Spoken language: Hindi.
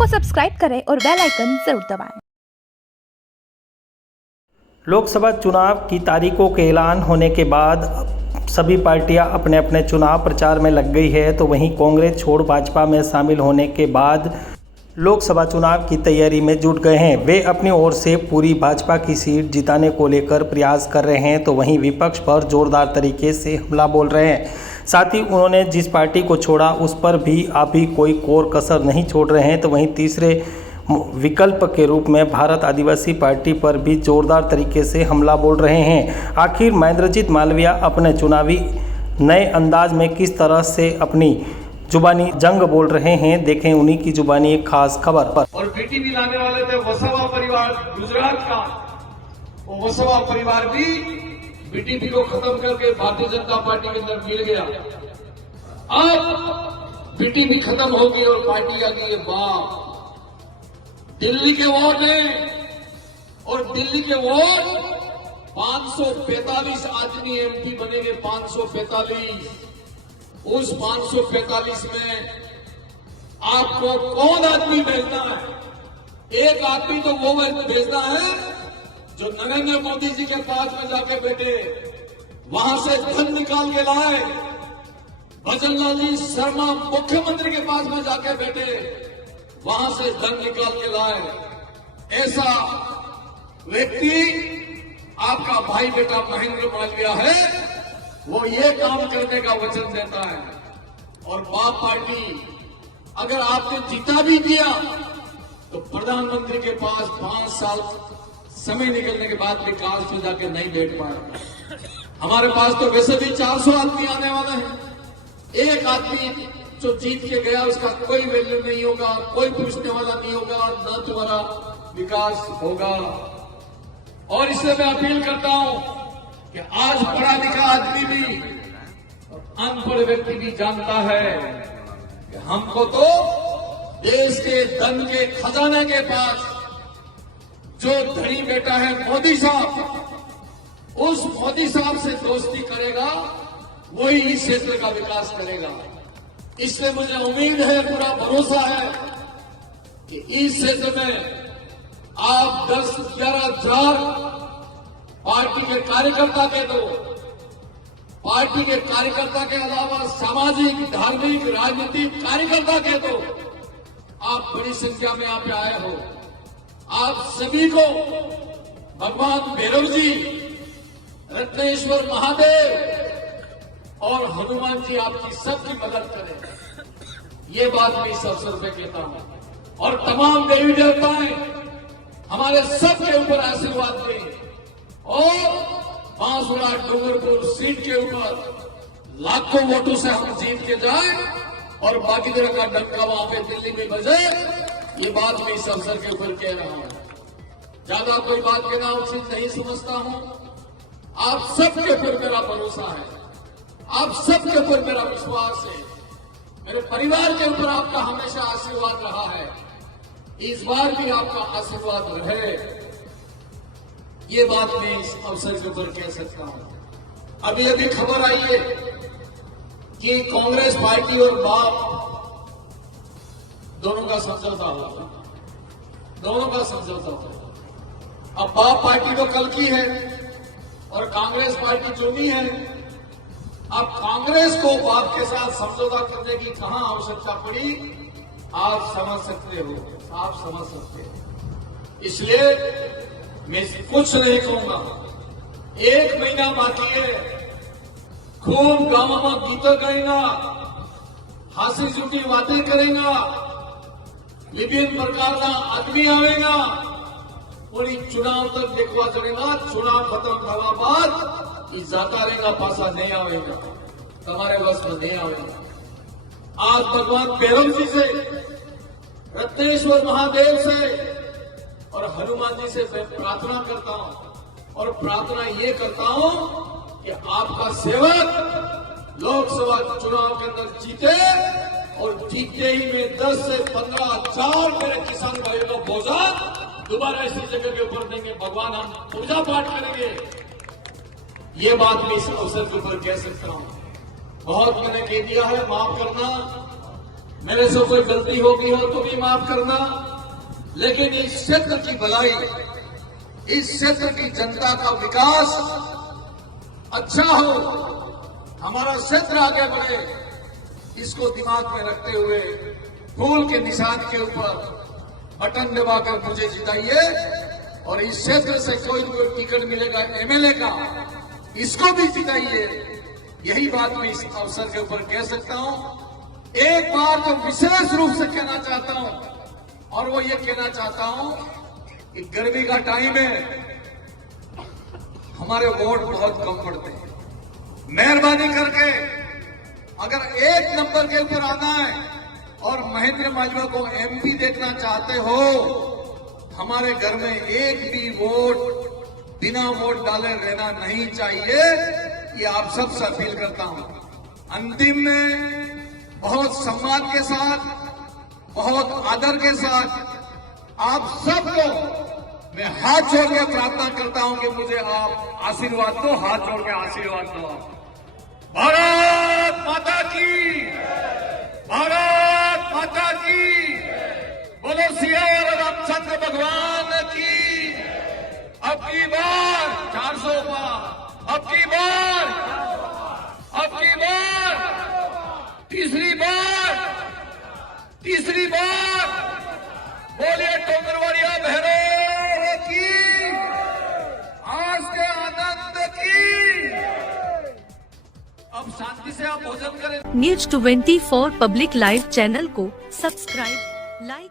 को सब्सक्राइब करें और बेल आइकन जरूर दबाएं। लोकसभा चुनाव की तारीखों के ऐलान होने के बाद सभी पार्टियां अपने अपने चुनाव प्रचार में लग गई है, तो वहीं कांग्रेस छोड़ भाजपा में शामिल होने के बाद लोकसभा चुनाव की तैयारी में जुट गए हैं। वे अपनी ओर से पूरी भाजपा की सीट जिताने को लेकर प्रयास कर रहे हैं, तो वहीं विपक्ष पर जोरदार तरीके से हमला बोल रहे हैं। साथ ही उन्होंने जिस पार्टी को छोड़ा उस पर भी अभी कोई कोर कसर नहीं छोड़ रहे हैं, तो वहीं तीसरे विकल्प के रूप में भारत आदिवासी पार्टी पर भी जोरदार तरीके से हमला बोल रहे हैं। आखिर महेंद्रजीत मालवीय अपने चुनावी नए अंदाज में किस तरह से अपनी जुबानी जंग बोल रहे हैं, देखें उन्हीं की जुबानी एक खास खबर पर। और बेटी भी लाने वाले थे वसवा परिवार गुजरात का, वो वसवा परिवार भी बीटीपी को खत्म करके भारतीय जनता पार्टी के अंदर मिल गया। अब बीटीपी खत्म होगी और पार्टी आ गई है बाप। दिल्ली के वोट है और दिल्ली के वोट 545 आदमी एमपी बनेंगे, 545। उस 545 में आपको कौन आदमी भेजना है? एक आदमी तो वो भेजना है जो नरेंद्र मोदी जी के पास में जाके बैठे, वहां से धन निकाल के लाए। भजन लाल जी शर्मा मुख्यमंत्री के पास में जाके बैठे, वहां से धन निकाल के लाए। ऐसा व्यक्ति आपका भाई बेटा महेंद्र मालवीय है, वो ये काम करने का वचन देता है। और बाप पार्टी अगर आपने जीता भी दिया तो प्रधानमंत्री के पास 5 साल समय निकलने के बाद विकास में जाके नहीं बैठ पाए। हमारे पास तो वैसे भी 400 आदमी आने वाले हैं। एक आदमी जो जीत के गया उसका कोई वैल्यू नहीं होगा, कोई पूछने वाला नहीं होगा, न तुम्हारा विकास होगा। और इसलिए मैं अपील करता हूं कि आज पढ़ा लिखा आदमी भी अनपढ़ व्यक्ति भी जानता है कि हमको तो देश के धन के खजाने के पास जो धनी बेटा है मोदी साहब, उस मोदी साहब से दोस्ती करेगा, वही इस क्षेत्र का विकास करेगा। इसलिए मुझे उम्मीद है, पूरा भरोसा है कि इस क्षेत्र में आप 10-11 हजार पार्टी के कार्यकर्ता के दो, पार्टी के कार्यकर्ता के अलावा सामाजिक, धार्मिक, राजनीतिक कार्यकर्ता के दो, आप बड़ी संख्या में यहाँ पे आए हो। आप सभी को भगवान भैरव जी, रत्नेश्वर महादेव और हनुमान जी आपकी सबकी मदद करें, ये बात मैं इस अवसर पे कहता हूं। और तमाम देवी देवताएं हमारे सबके ऊपर आशीर्वाद दें और बांसवाड़ा डूंगरपुर सीट के ऊपर लाखों वोटों से हम जीत के जाए और बाकी तरह का डंका वहां पे दिल्ली में बजे, ये बात मैं इस अवसर के ऊपर कह रहा हूं। ज्यादा कोई बात कहना उचित नहीं समझता हूं। आप सबके ऊपर मेरा भरोसा है, आप सबके ऊपर मेरा विश्वास है, मेरे परिवार के ऊपर आपका हमेशा आशीर्वाद रहा है, इस बार भी आपका आशीर्वाद रहे, ये बात मैं इस अवसर के ऊपर कह सकता हूं। अभी अभी खबर आई है कि कांग्रेस पार्टी और बाप दोनों का समझौता हुआ, दोनों का समझौता हुआ। अब बाप पार्टी तो कल की है और कांग्रेस पार्टी चुनी है। अब कांग्रेस को बाप के साथ समझौता करने की कहां आवश्यकता पड़ी, आप समझ सकते हो, आप समझ सकते हो। इसलिए मैं कुछ नहीं कहूंगा। 1 महीना बाकी है, खूब गांव में गीत गाएगा, हंसी झूठी बातें करेगा, विभिन्न प्रकार का आदमी आवेगा, पूरी चुनाव तक देखवा चलेगा। चुनाव खत्म होने बाद जाता रहेगा, पासा नहीं आवेगा, तुम्हारे बस में नहीं आवेगा। आज भगवान भैरव जी से, रत्नेश्वर महादेव से और हनुमान जी से मैं प्रार्थना करता हूं और प्रार्थना ये करता हूं कि आपका सेवक लोकसभा चुनाव के अंदर जीते और जीतते ही में 10 से 15 हजार मेरे किसान भाइयों को भोजन दोबारा इसी जगह के ऊपर देंगे। भगवान हम पूजा पाठ करेंगे, ये बात मैं इस अवसर के ऊपर कह सकता हूं। बहुत मैंने कह दिया है, माफ करना। मेरे से कोई गलती होगी हो तो भी माफ करना, लेकिन इस क्षेत्र की भलाई, इस क्षेत्र की जनता का विकास अच्छा हो, हमारा क्षेत्र आगे बढ़े, इसको दिमाग में रखते हुए फूल के निशान के ऊपर बटन दबाकर मुझे जिताइए और इस क्षेत्र से कोई टिकट मिलेगा एमएलए का, इसको भी जिताइए। यही बात मैं इस अवसर के ऊपर कह सकता हूं। एक बात जो विशेष रूप से कहना चाहता हूं, और वो ये कहना चाहता हूं कि गर्मी का टाइम है, हमारे वोट बहुत कम पड़ते हैं। मेहरबानी करके अगर 1 नंबर के ऊपर आना है और महेंद्र माजवा को एमपी देखना चाहते हो, हमारे घर में एक भी वोट बिना वोट डाले रहना नहीं चाहिए। ये आप सबसे अपील करता हूं। अंतिम में बहुत सम्मान के साथ, बहुत आदर के साथ आप सबको मैं हाथ जोड़ के प्रार्थना करता हूं कि मुझे आप आशीर्वाद दो, हाथ जोड़ के आशीर्वाद दो। भारत माता की, भारत माता की, बोलो सिया रामचंद्र भगवान की। अब की बार 400 पार, अब की बार, अब की बार, तीसरी बार, तीसरी बार, बोलिए टोकरवाड़िया भैरव की, आज के आनंद की। अब शांति से आप भोजन करें। News 24 पब्लिक लाइव चैनल को सब्सक्राइब, लाइक